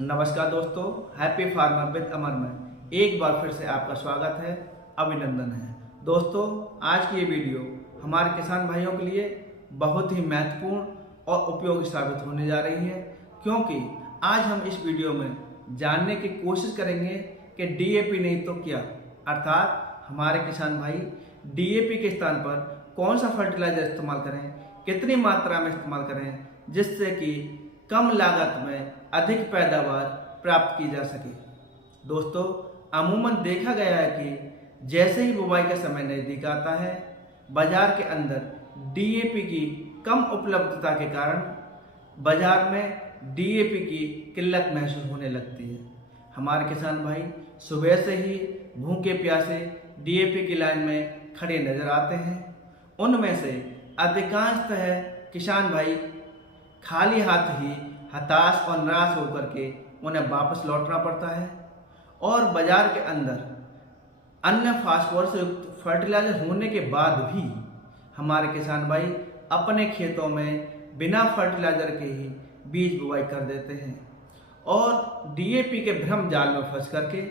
नमस्कार दोस्तों, happy farmer with अमर में एक बार फिर से आपका स्वागत है, अभिनंदन है। दोस्तों, आज की ये वीडियो हमारे किसान भाइयों के लिए बहुत ही महत्वपूर्ण और उपयोगी साबित होने जा रही है, क्योंकि आज हम इस वीडियो में जानने की कोशिश करेंगे कि डीएपी नहीं तो क्या, अर्थात हमारे किसान भाई डीएपी के स्थान पर कौन सा फर्टिलाइजर इस्तेमाल करें, कितनी मात्रा में इस्तेमाल करें, जिससे कि कम लागत में अधिक पैदावार प्राप्त की जा सके। दोस्तों, अमूमन देखा गया है कि जैसे ही बुवाई का समय नज़दीक आता है, बाजार के अंदर डीएपी की कम उपलब्धता के कारण बाजार में डीएपी की किल्लत महसूस होने लगती है। हमारे किसान भाई सुबह से ही भूखे प्यासे डीएपी की लाइन में खड़े नजर आते हैं। उनमें से अधिकांशतः किसान भाई खाली हाथ ही हताश और निराश होकर के उन्हें वापस लौटना पड़ता है और बाजार के अंदर अन्य फास्फोरस युक्त फर्टिलाइजर होने के बाद भी हमारे किसान भाई अपने खेतों में बिना फर्टिलाइजर के ही बीज बुवाई कर देते हैं और डीएपी के भ्रम जाल में फंस करके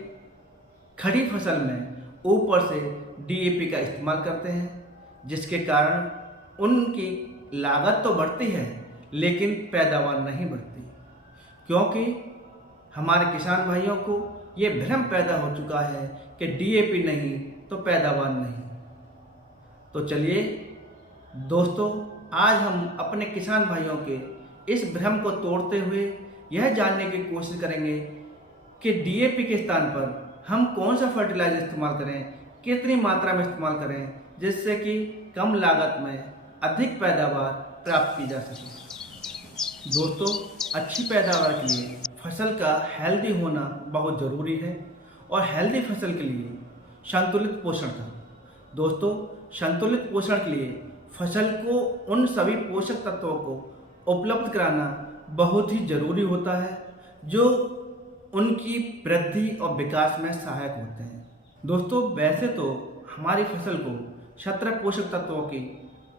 खड़ी फसल में ऊपर से डीएपी का इस्तेमाल करते हैं, जिसके कारण उनकी लागत तो बढ़ती है लेकिन पैदावार नहीं बढ़ती, क्योंकि हमारे किसान भाइयों को ये भ्रम पैदा हो चुका है कि डीएपी नहीं तो पैदावार नहीं। तो चलिए दोस्तों, आज हम अपने किसान भाइयों के इस भ्रम को तोड़ते हुए यह जानने की कोशिश करेंगे कि डीएपी के स्थान पर हम कौन सा फर्टिलाइजर इस्तेमाल करें, कितनी मात्रा में इस्तेमाल करें, जिससे कि कम लागत में अधिक पैदावार प्राप्त की जा सके। दोस्तों, अच्छी पैदावार के लिए फसल का हेल्दी होना बहुत ज़रूरी है और हेल्दी फसल के लिए संतुलित पोषण का। दोस्तों, संतुलित पोषण के लिए फसल को उन सभी पोषक तत्वों को उपलब्ध कराना बहुत ही ज़रूरी होता है जो उनकी वृद्धि और विकास में सहायक होते हैं। दोस्तों, वैसे तो हमारी फसल को 17 पोषक तत्वों की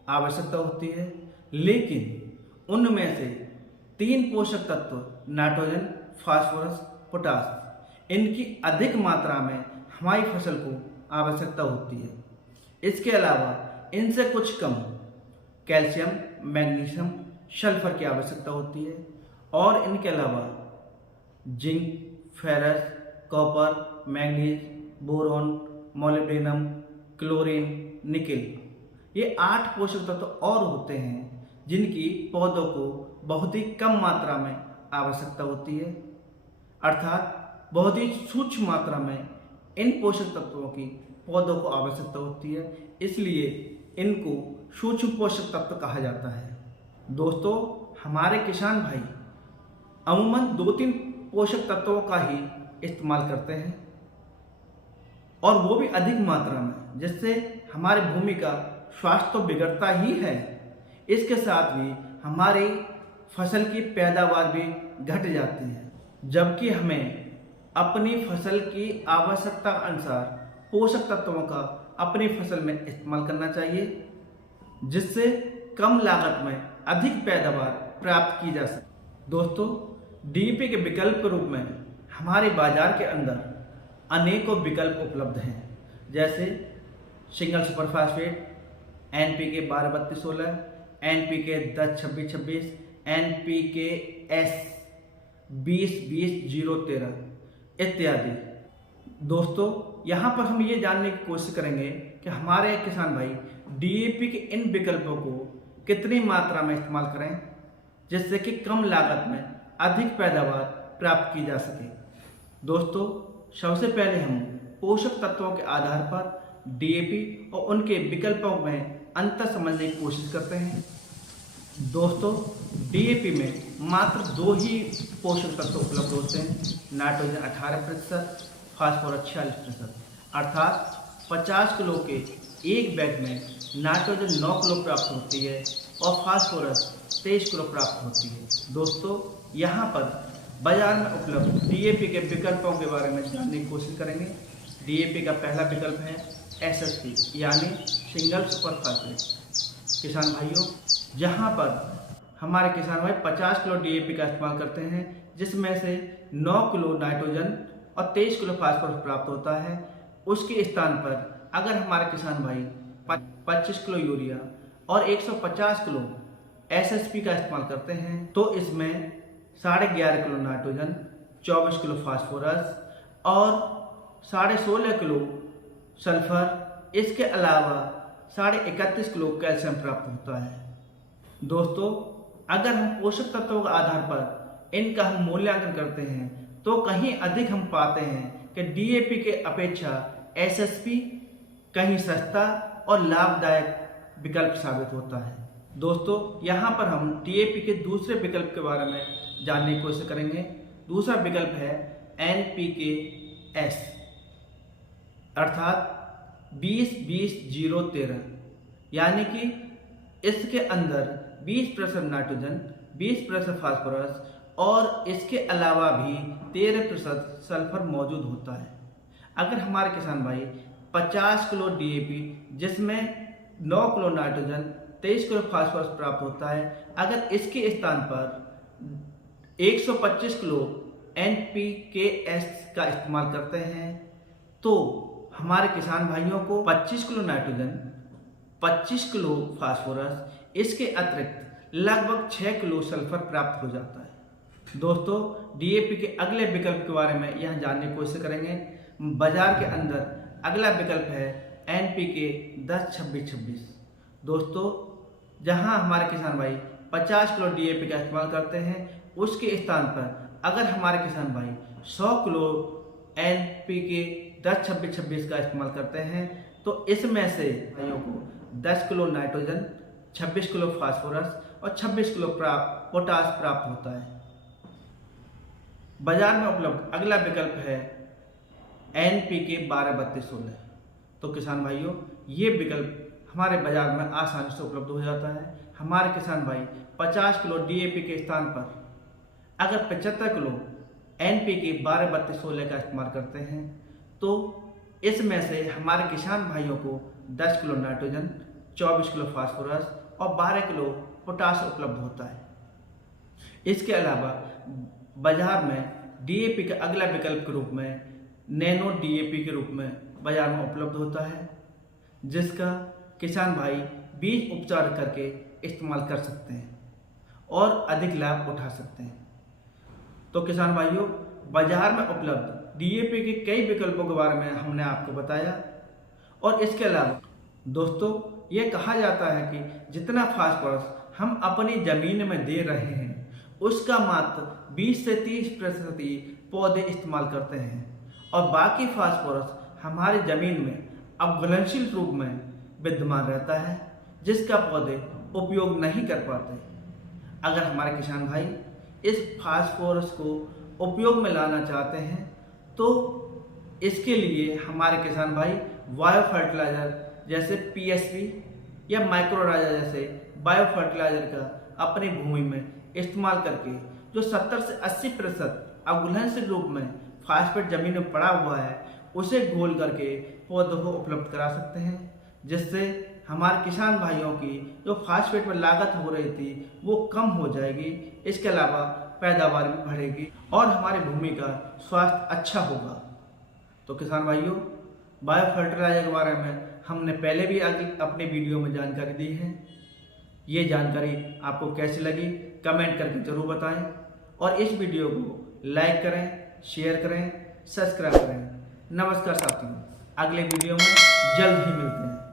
आवश्यकता होती है, लेकिन उनमें से 3 पोषक तत्व नाइट्रोजन, फास्फोरस, पोटास, इनकी अधिक मात्रा में हमारी फसल को आवश्यकता होती है। इसके अलावा इनसे कुछ कम कैल्शियम, मैग्नीशियम, सल्फर की आवश्यकता होती है और इनके अलावा zinc, ferrous, copper, manganese, boron, molybdenum, chlorine, nickel, ये 8 पोषक तत्व और होते हैं जिनकी पौधों को बहुत ही कम मात्रा में आवश्यकता होती है, अर्थात बहुत ही सूक्ष्म मात्रा में इन पोषक तत्वों की पौधों को आवश्यकता होती है, इसलिए इनको सूक्ष्म पोषक तत्व कहा जाता है। दोस्तों, हमारे किसान भाई अमूमन 2-3 पोषक तत्वों का ही इस्तेमाल करते हैं और वो भी अधिक मात्रा में, जिससे हमारी भूमि का स्वास्थ्य तो बिगड़ता ही है, इसके साथ भी हमारी फसल की पैदावार भी घट जाती है। जबकि हमें अपनी फसल की आवश्यकता अनुसार पोषक तत्वों का अपनी फसल में इस्तेमाल करना चाहिए, जिससे कम लागत में अधिक पैदावार प्राप्त की जा सके। दोस्तों, डीएपी के विकल्प के रूप में हमारे बाजार के अंदर अनेकों विकल्प उपलब्ध हैं, जैसे single super phosphate, NPK 12-32-16, NPK 10-26-26, NPK S 20-20-0-13 इत्यादि। दोस्तों, यहाँ पर हम ये जानने की कोशिश करेंगे कि हमारे किसान भाई डीएपी के इन विकल्पों को कितनी मात्रा में इस्तेमाल करें, जिससे कि कम लागत में अधिक पैदावार प्राप्त की जा सके। दोस्तों, सबसे पहले हम पोषक तत्वों के आधार पर डीएपी और उनके विकल्पों में अंतर समझने की कोशिश करते हैं। दोस्तों, डीएपी में मात्र 2 ही पोषक तत्व उपलब्ध होते हैं, नाइट्रोजन 18%, फास्फोरस 46%, अर्थात 50 किलो के एक बैग में नाइट्रोजन 9 किलो प्राप्त होती है और फास्फोरस 23 किलो प्राप्त होती है। दोस्तों, यहाँ पर बाजार में उपलब्ध डीएपी के विकल्पों के बारे में जानने की कोशिश करेंगे। डीएपी का पहला विकल्प है एसएसपी यानी सिंगल सुपर फास्फेट। किसान भाइयों, जहाँ पर हमारे किसान भाई 50 किलो डीएपी का इस्तेमाल करते हैं, जिसमें से 9 किलो नाइट्रोजन और 23 किलो फास्फोरस प्राप्त होता है, उसके स्थान पर अगर हमारे किसान भाई 25 किलो यूरिया और 150 किलो एसएसपी का इस्तेमाल करते हैं तो इसमें 11.5 किलो नाइट्रोजन, 24 किलो फास्फोरस और 16.5 किलो सल्फर, इसके अलावा 31.5 किलो कैल्शियम प्राप्त होता है। दोस्तों, अगर हम पोषक तत्वों के आधार पर इनका हम मूल्यांकन करते हैं तो कहीं अधिक हम पाते हैं कि डीएपी के अपेक्षा एसएसपी कहीं सस्ता और लाभदायक विकल्प साबित होता है। दोस्तों, यहाँ पर हम डीएपी के दूसरे विकल्प के बारे में जानने की कोशिश करेंगे। दूसरा विकल्प है NPKS अर्थात 20-20-0-13, यानी कि इसके अंदर 20% नाइट्रोजन, 20% फास्फोरस और इसके अलावा भी 13% सल्फर मौजूद होता है। अगर हमारे किसान भाई 50 किलो डीएपी जिसमें 9 किलो नाइट्रोजन, 23 किलो फास्फोरस प्राप्त होता है, अगर इसके स्थान पर 125 किलो NPKS का इस्तेमाल करते हैं तो हमारे किसान भाइयों को 25 किलो नाइट्रोजन, 25 किलो फास्फोरस, इसके अतिरिक्त लगभग 6 किलो सल्फर प्राप्त हो जाता है। दोस्तों, डीएपी के अगले विकल्प के बारे में यहाँ जानने की कोशिश करेंगे। बाजार के अंदर अगला विकल्प है NPK 10-26-26। दोस्तों, जहाँ हमारे किसान भाई 50 किलो डीएपी का इस्तेमाल करते हैं, उसके स्थान पर अगर हमारे किसान भाई 100 किलो NPK 10-26-26 का इस्तेमाल करते हैं तो इसमें से भाइयों को 10 किलो नाइट्रोजन, 26 किलो फास्फोरस और 26 किलो पोटास प्राप्त होता है। बाजार में उपलब्ध अगला विकल्प है NPK 12-32-16। तो किसान भाइयों, ये विकल्प हमारे बाजार में आसानी से उपलब्ध हो जाता है। हमारे किसान भाई 50 किलो डीएपी के स्थान पर अगर 75 किलो NPK 12-32-16 का इस्तेमाल करते हैं तो इसमें से हमारे किसान भाइयों को 10 किलो नाइट्रोजन, 24 किलो फास्फोरस और 12 किलो पोटास उपलब्ध होता है। इसके अलावा बाजार में डीएपी का अगला विकल्प के रूप में नैनो डीएपी के रूप में बाजार में उपलब्ध होता है, जिसका किसान भाई बीज उपचार करके इस्तेमाल कर सकते हैं और अधिक लाभ उठा सकते हैं। तो किसान भाइयों, बाजार में उपलब्ध डीएपी के कई विकल्पों के बारे में हमने आपको बताया। और इसके अलावा दोस्तों, ये कहा जाता है कि जितना फास्फोरस हम अपनी जमीन में दे रहे हैं उसका मात्र 20 से 30% ही पौधे इस्तेमाल करते हैं और बाकी फास्फोरस हमारी जमीन में अवघुलनशील रूप में विद्यमान रहता है, जिसका पौधे उपयोग नहीं कर पाते। अगर हमारे किसान भाई इस फास्फोरस को उपयोग में लाना चाहते हैं तो इसके लिए हमारे किसान भाई बायो फर्टिलाइजर जैसे PSP या माइक्रोराजा जैसे बायो फर्टिलाइजर का अपनी भूमि में इस्तेमाल करके जो 70 से 80% अवघुलनशील रूप में फास्फेट जमीन में पड़ा हुआ है उसे घोल करके पौधों को उपलब्ध करा सकते हैं, जिससे हमारे किसान भाइयों की जो फास्फेट पर लागत हो रही थी वो कम हो जाएगी। इसके अलावा पैदावार भी बढ़ेगी और हमारी भूमि का स्वास्थ्य अच्छा होगा। तो किसान भाइयों, बायो फर्टिलाइजर के बारे में हमने पहले भी अपने वीडियो में जानकारी दी है। ये जानकारी आपको कैसी लगी कमेंट करके ज़रूर बताएं और इस वीडियो को लाइक करें, शेयर करें, सब्सक्राइब करें। नमस्कार साथियों, अगले वीडियो में जल्द ही मिलते हैं।